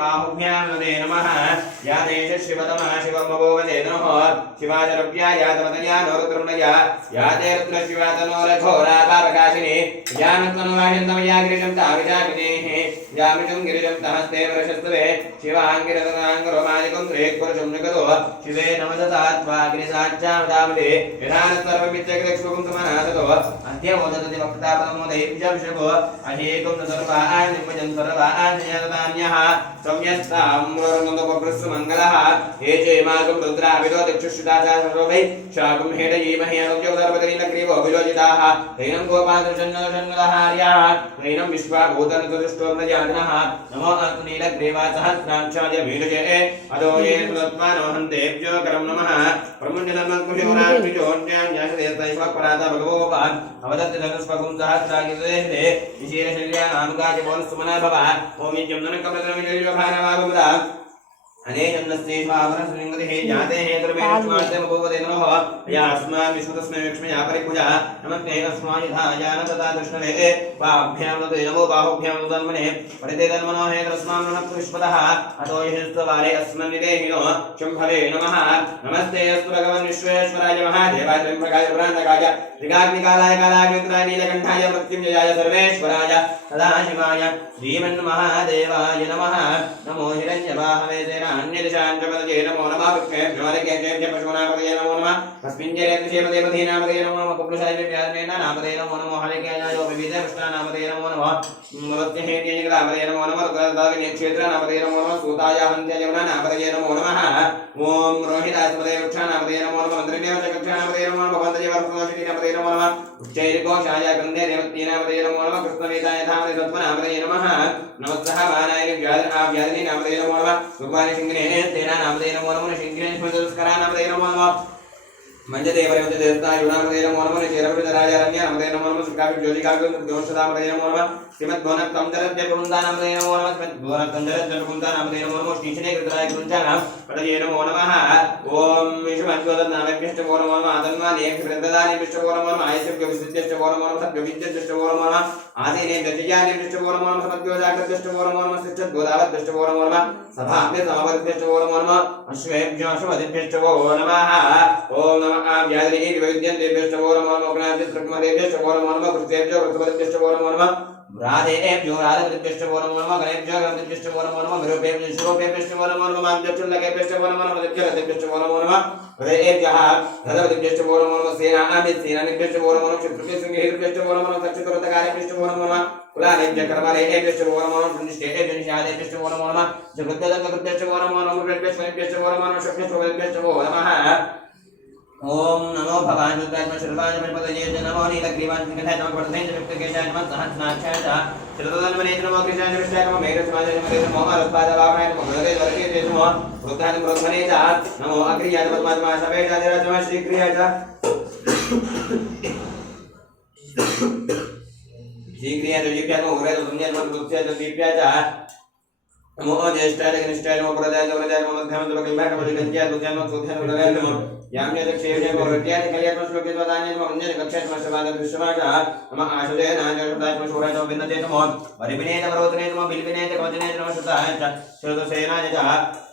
बाहुभ्यां नदे नमः या देश शिवतमा शिवमभोवते नमः शिवाचरभ्या या तमतया नोरुद्रमया या ते रुद्र शिवातनोरघोरा पापकाशिनी या नत्वनुवाह्यन्तमया गिरिजं ताविजाग्नेः या मृजं गिरिजं तहस्ते वरशस्तवे शिवाङ्गिरतनाङ्गरोमादिकं त्रेक्पुरुषं निगतो शिवे नमदतात्वा गिरिसाच्चामदामदे यथानस्तर्वमित्यग्रक्ष्वकं समनासतो अद्य मोदतति वक्तापदमोदयेभ्यभिषको अहेकं न सर्वान् निमजन् सर्वान् जयतान्यः संयस्ताम्रोर्नन्दोपकृत्सुमङ्गलः हे चेमागं रुद्राभिलो दिक्षुश्रुताचा सर्वै शाकं हेडयेमहि अनुज्ञो सर्वदरीलग्रीवो विलोचिताः तैनं गोपादृशन्नदहार्याः तैनं विश्वाभूतनतुष्टो प्रजानः नमो अस्तु नीलग्रीवा सहस्राक्षाय मीलजे अदो ये सुदत्मानो हन्तेभ्यो करं नमः प्रमुञ्जनमत्कुशिवरात्रिजोन्यां याशदेस्तैश्वपराता भगवोपान् अवदत्तधनुष्पकुं सहस्रागिरेशदे विशेषशल्यानानुगाजपोलसुमना भव ओम यज्ञमनकमद्रमिजयोभानवागुदा अनेजन्नस्तेष्वावरसृङ्गतिः जाते हेतुर्वेष्मार्तेमभूवते नमः या अस्मान् विश्वतस्मै विक्ष्मया परिपूजा नमस्ते अस्मान् यथा जानतता कृष्णवे पाभ्यां नते नमो बाहुभ्यां तन्मने परिते तन्मनो हेतुरस्मान् नमः विश्वतः अतो यस्तवारे अस्मन् निदेहिनो शम्भवे नमः नमस्ते अस्तु भगवन् विश्वेश्वराय महादेवाय त्र्यम्बकाय पुरान्तकाय त्रिकाग्निकालाय कालाग्नित्राय नीलकण्ठाय मृत्युञ्जयाय सर्वेश्वराय सदाशिवाय श्रीमन्महादेवाय नमः नमो हिरण्यवाहवे अन्यदिशाञ्चपदये नमो नमः विष्णुवर्गेभ्य पशूनापदये नमो नमः तस्मिञ्जरेतुषेपदेपधीनापदये नमो नमः पुरुषाय व्यासनेनापदये नमो नमः हरिकेयाय विविधकृष्णानापदये नमो नमः मृत्युहेत्येकदापदये नमो नमः रुद्रदाविनेक्षेत्रनापदये नमो नमः सूताय हन्त्ययमुनापदये नमो नमः ॐ रोहितास्पदये वृक्षानापदये नमो नमः मन्त्रिदेवचकक्षानापदये नमो नमः भवन्तये वर्तनोषितीनापदये नमो नमः उच्चैर्घोषाय गन्धे देवतीनापदये नमो नमः कृष्णवेदाय धामदे तत्त्वनापदये नमः नमस्सः मानाय व्याधिनीनापदये नमो नमः भगवान शिंगने तेना नामदे नमो नमः शिंगने स्मृतस्करा नामदे नमो नमः मंजदेवरवते देवता युनामदे नमो नमः चेरवृतराजारण्य नामदे नमो नमः सुकावि ज्योतिकावि दोषदामदे नमो नमः श्रीमद्भुवनक तमदरद्य कुरुंदा नामदे नमो नमः श्रीमद्भुवनक तमदरद्य कुरुंदा नामदे नमो नमः श्रीशने कृतराय कुरुंचानां पदये नमो नमः ओम विश्वमद्वदनामेभ्यश्च वो नमो नमः आतन्वाने वृन्ददानेभ्यश्च वो नमो नमः आयस्यभ्यो विसिद्ध्यश्च वो नमो नमः सभ्योविद्यश्च वो नमो नमः आसीनेभ्यश्च वो नमो नमः समद्योजाग्रभ्यश्च वो नमो नमः शिष्टद्गोदावद्भ्यश्च वो नमो नमः सभाभ्य समवर्भ्यश्च वो नमो नमः अश्वेभ्यो अश्वदिभ्यश्च वो नमः ओम नमः व्याधिनी वैद्यन्तेभ्यश्च वो नमो नमः गणाभ्यश्च वो नमो नमः कृतेभ्यो वृत्तवद्भ्यश्च वो नमो नमः राधेभ्यो राधवद्भ्यश्च वो नमो नमः गणेभ्यो गणेभ्यश्च वो नमो नमः विरूपेभ्यो शुरूपेभ्यश्च वो नमो नमः माध्यक्षुल्लकेभ्यश्च वो नमो नमः रथेभ्यश्च वो नमो नमः हृदयेभ्यः रथवद्भ्यश्च वो नमो नमः सेनानिभ्यश्च वो नमो नमः क्षत्रियसिंहेभ्यश्च वो नमो नमः तक्षुतरतकारेभ्यश्च वो नमो नमः कुलालेभ्यः कर्मलेभ्यश्च वो नमो नमः निष्ठेभ्यः निषादेभ्यश्च वो नमो नमः जगद्गदङ्गभ्यश्च वो नमो नमः वृद्धभ्यश्च वो नमो नमः शक्तिभ्यश्च वो नमः ओम नमो भगवान रुद्रात्मा शर्वाय पदये नमो नीलग्रीवान् सिंहनाय नमः वर्धने विक्तकेशाय नमः सहस्रनाक्षाय शरदन्वने नमो कृष्णाय विष्णाय नमो मेघस्माय नमो अरस्पादवामनाय नमो गणगे वर्गे नमो रुद्राय ब्रह्मणे नमो अग्रियाय पद्मात्मा सवेजाय नमः श्रीक्रियाय श्रीक्रियाय जीव्याय नमो उग्राय संज्ञाय नमो दुत्याय दीप्याय नमो ज्येष्ठाय कनिष्ठाय नमो प्रदाय नमो मध्यम नमो कल्पाय नमो गंध्याय दुत्याय नमो सुध्याय नमो याम्य दक्षेभ्यः मोरट्याय कल्याण श्लोके त्वदान्य नमो अन्य कक्षाय नमः सवाद दृश्यमाना नमः आशुदे नान्य शब्दाय नमः शोराय नमः भिन्नते नमः परिविने नमः रोदने नमः बिल्विने कवचने नमः श्रुताय च श्रुतसेनाय च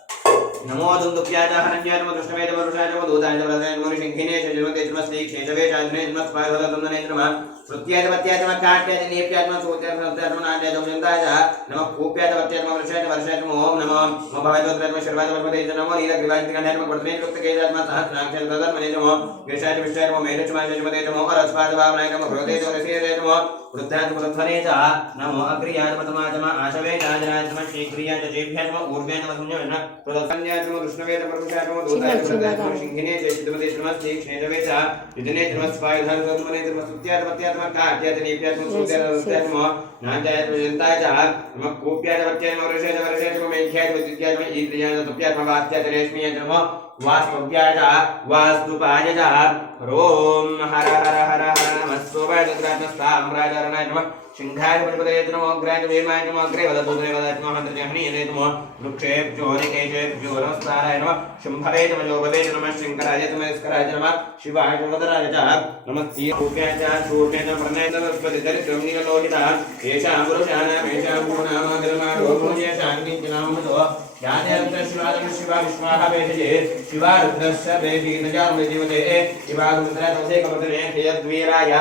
नमो दुन्दुप्याय हरण्याय नमः दुष्टवे नमः रुषाय नमः दूताय नमः नमः शिंखिने शजुरते नमः स्त्री क्षेशवे चान्द्रे नमः स्पायवदन्दने नमः श्रुत्याय वत्याय नमः काट्याय नेप्याय नमः सूत्याय नमः नाट्याय नमः नमः कूप्याय वत्याय नमः वर्षाय नमः ओम नमः भवाय नमः शर्वाय नमः नमो नीलग्रीवाय नमः वर्धने कृतकेशाय नमः सहस्राक्षाय तदन्मने नमः केशाय विष्टाय नमः मेघस्माय नमः अरस्पादवामनाय नमः हृदये रसेय नमः वृद्धाय वृद्धने च नमो अग्रियाय नमः आशवे राजराय नमः शीघ्रियाय जेभ्याय नमः ऊर्ध्वे नमः संजय नमः प्रदक्षिण्याय नमः कृष्णवे नमः नमः दूताय नमः शिंखिने च चितमते नमः क्षेत्रवे च युधने नमः स्वायुधाय नमः नमः सुत्याय वत्याय नमः काट्याय नेप्याय नमः सूत्याय नमः नाट्याय जन्ताय च नमः कूप्याय वत्याय नमः वर्षाय नमः मेघ्याय विद्याय नमः ईन्द्रियाय तप्याय नमः वात्याय रेश्मियाय नमः वास्तव्याय च वास्तुपाय च ॐ हर हर हर हर नमः सोमाय साम्राजरणाय नमः सिंहाय पतिपतये नमो अग्राय वेमाय नमो अग्रे वदतु देवदाय नमः हन्तर्यहनीये नमः वृक्षेभ्यो निकेशेभ्यो नमस्काराय नमः शुम्भवे नमः नमः शंकराय नमस्काराय नमः शिवाय नमोदराय च नमः रूप्याय च शूर्णे च प्रणय नमस्पति दरिद्रं नीललोहितः येषां पुरुषाणां येषां गुणामागरमाणो येषां किञ्चनामतो यादेवतशिवादं शिवा विश्वाः वेदये शिवा रुद्रस्य देवी नजामृतिवते शिवारुद्रतोसे कमतने यद्वीराय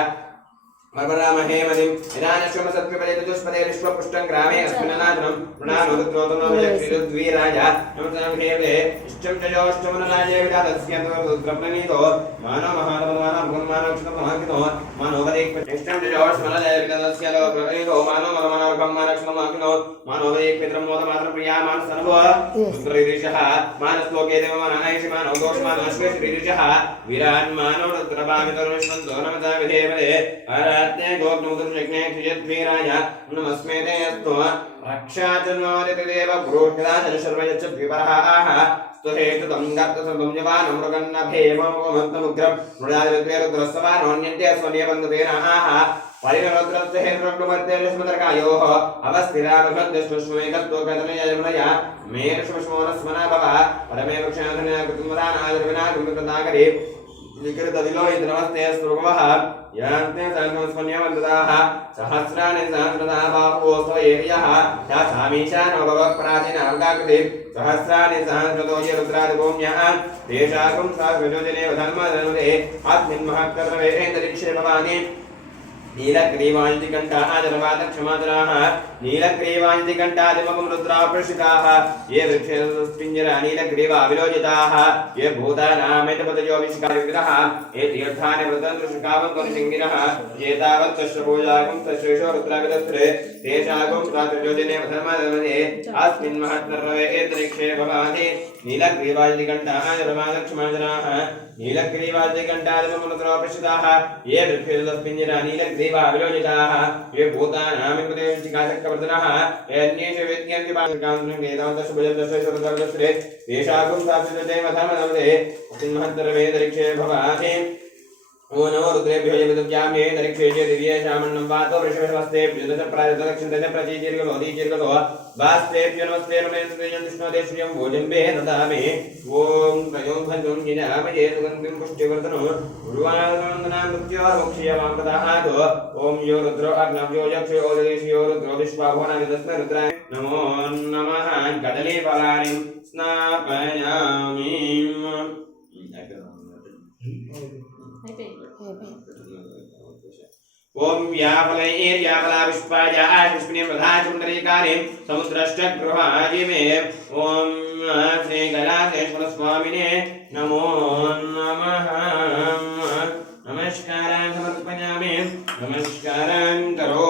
मर्मरामहे मदिं निरानश्वम सत्त्वपदेतुष्पदे विश्वपुष्टं ग्रामे अस्मिन्नादनं मृणानुरुद्रोतनोविदक्षिरुद्वीराय नमस्ते इष्टं च योष्टमनराजे विदातस्यन्तरुद्रप्रणीतो मानो महानवमानभुन्मानक्षतमहाकिनो मानोवदेक इष्टं च योष्टमनराजे विदातस्यन्तरुद्रप्रणीतो मानो मनमनभुन्मानक्षतमहाकिनो मानोवदेक पितरमोदमात्रप्रिया मानसनभो रुद्ररीरिषः मानश्लोके देवमानायषि मानो दोषमानश्वेश्रीरिषः वीरान्मानो रुद्रभामितरुष्मन्तो नमता विधेमदे आराध्य गोग्नोदं यज्ञे क्षयद्वीराय नमस्मेते यस्तो रक्षाचन्वादिदेव पुरोहिताचन सर्वयच्च द्विपरहाः स्तुहेतु तं दत्तसर्वं जवानं मृगन्नभेमोमन्तमुग्रं मृडादिरुद्रस्सवानोन्यन्ते स्वनीयबन्धुतेनाः परिणरोद्रस्य हेतुर्गमर्तेर्यस्मदर्गायोः अवस्थिरानुगन्धश्वश्वेकत्वगतनयजमनया मेरुष्मश्मोनस्मना भव परमे वृक्षाधनया कृतमदानादिर्विनागुरुकृताकरे विकृतविलोहित नमस्ते स्वर्गवः यान्ते सर्वस्मन्यवन्दताः सहस्राणि सहस्रतः बाहुवोऽस्तवयेर्यः यासामीशानो भवः प्राचीनार्गाकृतिः सहस्राणि सहस्रतो ये रुद्रादिभूम्यः तेषाकं सहस्रजोजने धर्मधनुते अस्मिन् महत्कर्तव्येन्दरिक्षे भवानि नीलग्रीवाञ्जिकण्ठाः जलवादक्षमाचराः नीलग्रीवाञ्जिकण्ठादिमकं रुद्राप्रशिताः ये वृक्षपिञ्जरा नीलग्रीवा विलोचिताः ये भूतानामेतपतयो विशिखायुक्तः ये तीर्थानि वृतन्तृशिखावन्तरिशिङ्गिनः ये तावत् तश्रपूजाकं तश्रेषो रुद्राविदस्त्रे तेषाकं प्रातर्योजने धर्मधर्मदे अस्मिन् महत्कर्तव्येन्दरिक्षे भवानि नीलग्रीवाञ्जिकण्ठाः जलवादक्षमाचराः नीलग्रीवाञ्जिकण्ठादिमकं रुद्राप्रशिताः ये वृक्षपिञ्जरा नीलग्रीवा विलोचिताः ये भूतानामितपतयोविशिखाचक्रवर्तिनः अन्येषु वेद्यन्तिपादकान्तरं वेदान्तशुभजलदशैश्वरदर्शरे तेषाकं प्राप्यते धर्मधर्मदे सिंहद्धर्मेन्दरिक्षे भवानि ओ नमो रुद्रेभ्यो यविदुर्याम्ये दरिक्षेजे दिव्येषामन्नं वातो वृषभस्तेभ्यो दशप्रायदक्षिणते प्रचीर्गलोदीचीर्गलो वास्तेभ्यो नमस्ते नमस्ते श्रियं भोजम्बे ददामि ॐ त्रयों भजों जिनामये सुगन्धिं पुष्टिवर्धनो गुरुवानन्दनां मृत्योर्मुक्षीयमां प्रदाहातो ॐ यो रुद्रो अर्णव्यो यक्षो ओददेशयो रुद्रो विश्वाभुवनादितस्मै रुद्राय नमो नमः कदलीफलानि स्नापयामि ओम व्याफलैर्याफला पुष्पाय पुष्पिनीं प्रधाचुण्डरीकानि समुद्रश्चक्रुहाय मे ओम श्री कैलासेश्वर स्वामिने नमो नमः नमस्कारान् समर्पयामि नमस्कारान् करोमि।